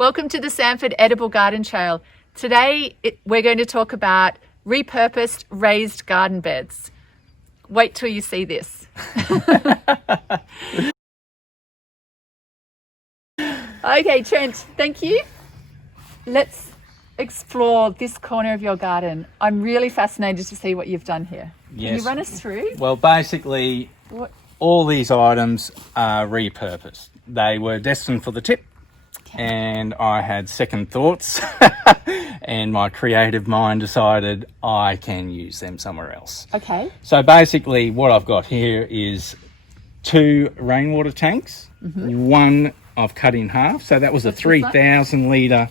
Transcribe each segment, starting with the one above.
Welcome to the Sanford Edible Garden Trail. Today we're going to talk about repurposed raised garden beds. Wait till you see this. Okay, Trent, thank you. Let's explore this corner of your garden. I'm really fascinated to see what you've done here. Yes. Can you run us through? Well, basically, all these items are repurposed. They were destined for the tip, and I had second thoughts, and my creative mind decided I can use them somewhere else. Okay. So basically, what I've got here is 2 rainwater tanks. One I've cut in half. So that was a 3,000 litre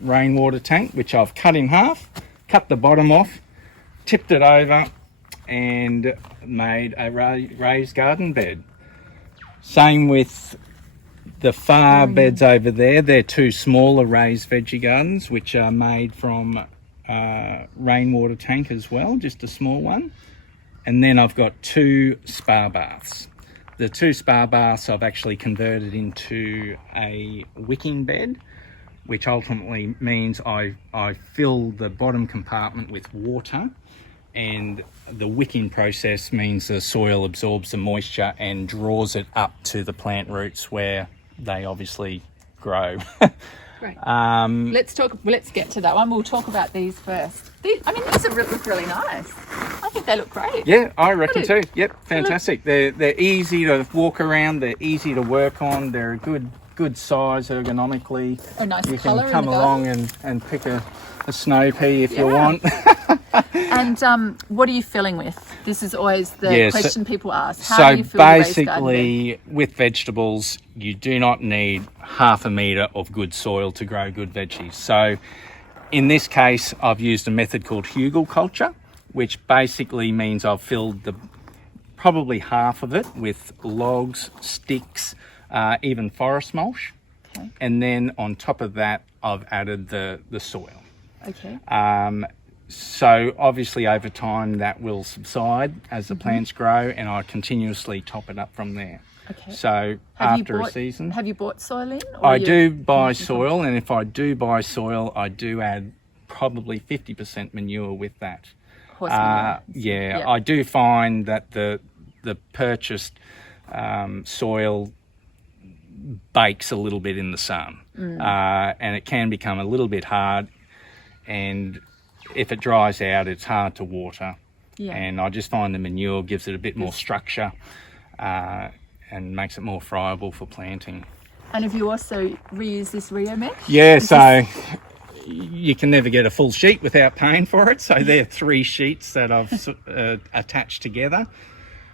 rainwater tank, which I've cut in half, cut the bottom off, tipped it over, and made a raised garden bed. Same with the far beds over there. They're 2 smaller raised veggie gardens, which are made from rainwater tank as well, just a small one. And then I've got 2 spa baths. The 2 spa baths I've actually converted into a wicking bed, which ultimately means I fill the bottom compartment with water, and the wicking process means the soil absorbs the moisture and draws it up to the plant roots where they obviously grow. Great. Let's get to that one. We'll talk about these first. These look really nice. I think they look great. Yeah, I reckon too. Yep, fantastic. They're easy to walk around. They're easy to work on. They're a good size ergonomically. A nice you colour. can come along and pick a snow pea if you want. And what are you filling with? This is always the question people ask. How do you fill basically, with vegetables, you do not need half a metre of good soil to grow good veggies. So in this case, I've used a method called Hugelkultur, which basically means I've filled probably half of it with logs, sticks, even forest mulch. Okay. And then on top of that, I've added the soil. Okay. So obviously over time that will subside as the plants grow, and I continuously top it up from there. Okay. So after a season. Have you bought soil in? I do buy soil, and if I do buy soil, I do add probably 50% manure with that. Horse manure. Yeah, I do find that the purchased soil bakes a little bit in the sun, and it can become a little bit hard, and if it dries out, it's hard to water. Yeah. And I just find the manure gives it a bit more structure and makes it more friable for planting. And have you also reused this Rio mesh? Yeah, so you can never get a full sheet without paying for it. So there are 3 sheets that I've attached together.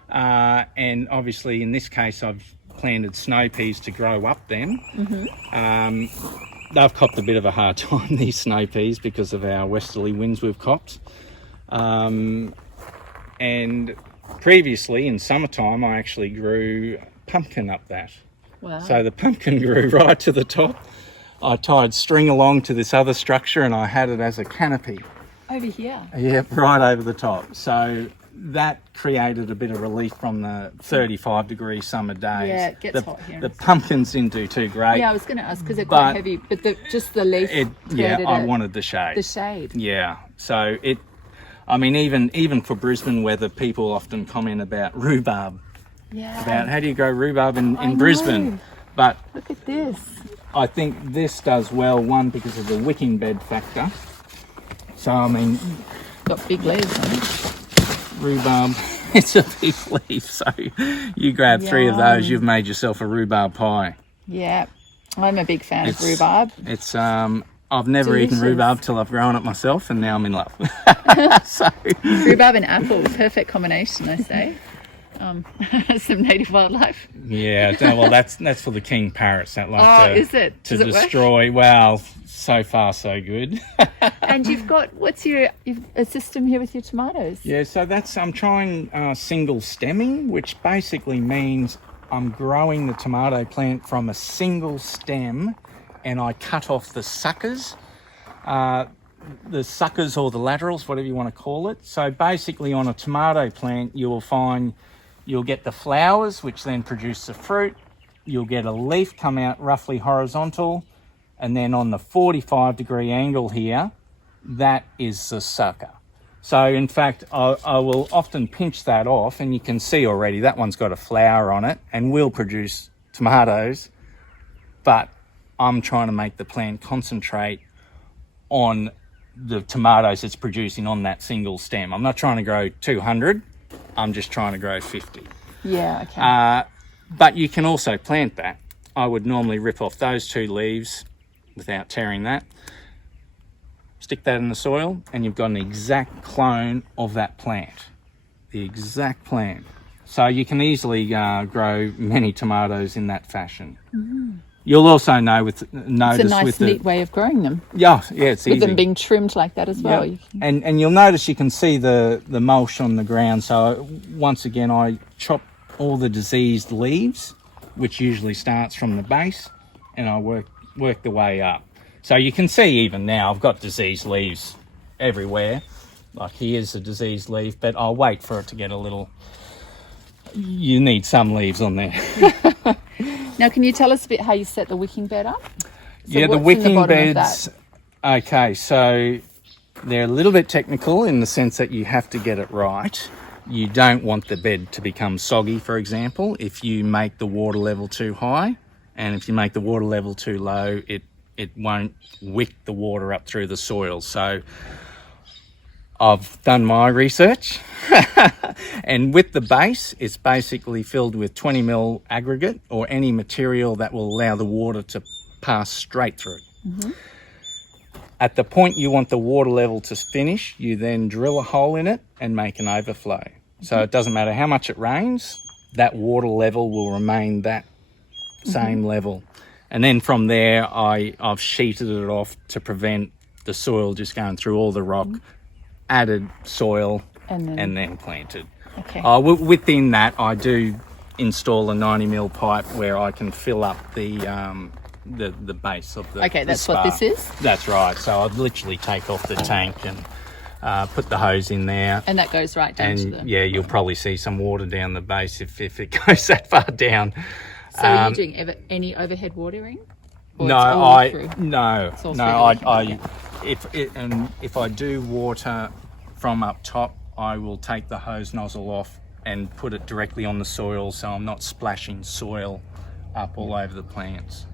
And obviously in this case, I've planted snow peas to grow up them. They've copped a bit of a hard time, these snow peas, because of our westerly winds we've copped. And previously, in summertime, I actually grew pumpkin up that. Wow. So the pumpkin grew right to the top. I tied string along to this other structure, and I had it as a canopy. Over here? Yeah, right over the top. So that created a bit of relief from the 35-degree summer days. Yeah, it gets hot here. The pumpkins didn't do too great. Yeah, I was going to ask because they're quite heavy, but just the leaf. I wanted the shade. The shade. Yeah, so even for Brisbane weather, people often comment about rhubarb. Yeah. About how do you grow rhubarb in Brisbane? But look at this. I think this does well, one, because of the wicking bed factor. So got big leaves on it. Rhubarb, it's a big leaf, so you grab 3 of those, you've made yourself a rhubarb pie. Yeah, I'm a big fan of rhubarb. It's I've never eaten rhubarb till I've grown it myself, and now I'm in love. So rhubarb and apple, perfect combination, I say. Some native wildlife. Yeah, well, that's for the king parrots that like to destroy. Well, so far so good. And you've got you've a system here with your tomatoes. Yeah, so I'm trying single stemming, which basically means I'm growing the tomato plant from a single stem, and I cut off the suckers. The suckers or the laterals, whatever you want to call it. So basically on a tomato plant, you'll get the flowers, which then produce the fruit. You'll get a leaf come out roughly horizontal, and then on the 45-degree angle here, that is the sucker. So in fact, I will often pinch that off, and you can see already that one's got a flower on it and will produce tomatoes, but I'm trying to make the plant concentrate on the tomatoes it's producing on that single stem. I'm not trying to grow 200, I'm just trying to grow 50. Yeah, okay. But you can also plant that. I would normally rip off those 2 leaves without tearing that, stick that in the soil, and you've got an exact clone of that plant. The exact plant. So you can easily grow many tomatoes in that fashion. Mm-hmm. You'll also notice it's a nice, neat way of growing them. Yeah, it's easy. With them being trimmed like that as well. Yeah. And you'll notice you can see the mulch on the ground. So once again, I chop all the diseased leaves, which usually starts from the base, and I work the way up. So you can see even now I've got diseased leaves everywhere. Like here's a diseased leaf, but I'll wait for it to get a little... You need some leaves on there. Now, can you tell us a bit how you set the wicking bed up? So yeah, the wicking beds, okay, so they're a little bit technical in the sense that you have to get it right. You don't want the bed to become soggy, for example, if you make the water level too high, and if you make the water level too low, it won't wick the water up through the soil. So I've done my research, and with the base, it's basically filled with 20 ml aggregate or any material that will allow the water to pass straight through. Mm-hmm. At the point you want the water level to finish, you then drill a hole in it and make an overflow. Mm-hmm. So it doesn't matter how much it rains, that water level will remain that same level. And then from there, I've sheeted it off to prevent the soil just going through all the rock, added soil, and then planted. Okay. Within that, I do install a 90 ml pipe where I can fill up the base of the Okay, that's the what this is? That's right. So I'd literally take off the tank and put the hose in there. And that goes right down to the... Yeah, you'll probably see some water down the base if it goes that far down. So are you doing any overhead watering? Or No, if I do water from up top, I will take the hose nozzle off and put it directly on the soil, so I'm not splashing soil up all over the plants.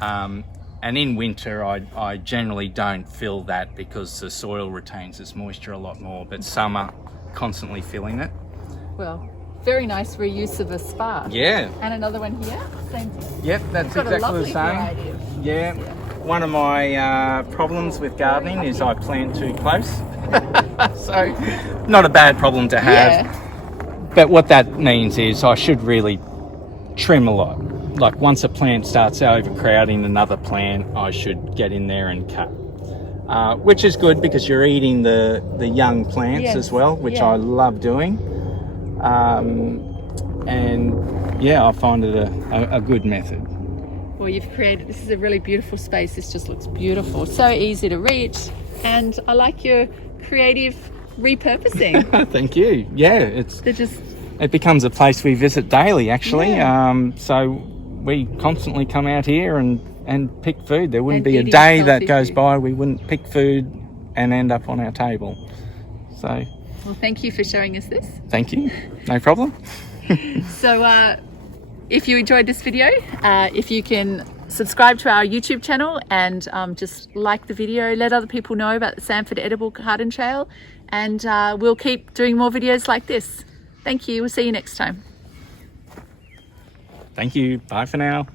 And in winter, I generally don't fill that because the soil retains its moisture a lot more, but summer, constantly filling it. Well, very nice reuse of a spa. Yeah. And another one here, same thing. Yep, that's exactly the same. Yeah. One of my problems with gardening is I plant too close. So, not a bad problem to have. Yeah. But what that means is I should really trim a lot. Like once a plant starts overcrowding another plant, I should get in there and cut. Which is good because you're eating the young plants as well, which I love doing. And yeah, I find it a good method. Well, you've created, this is a really beautiful space. This just looks beautiful. So easy to reach. And I like your creative repurposing. Thank you. Yeah, it becomes a place we visit daily, actually. Yeah. So we constantly come out here and pick food. There wouldn't be a day that goes by we wouldn't pick food and end up on our table. So... Well, thank you for showing us this. Thank you. No problem. So if you enjoyed this video, if you can subscribe to our YouTube channel and just like the video, let other people know about the Sanford Edible Garden Trail, and we'll keep doing more videos like this. Thank you. We'll see you next time. Thank you. Bye for now.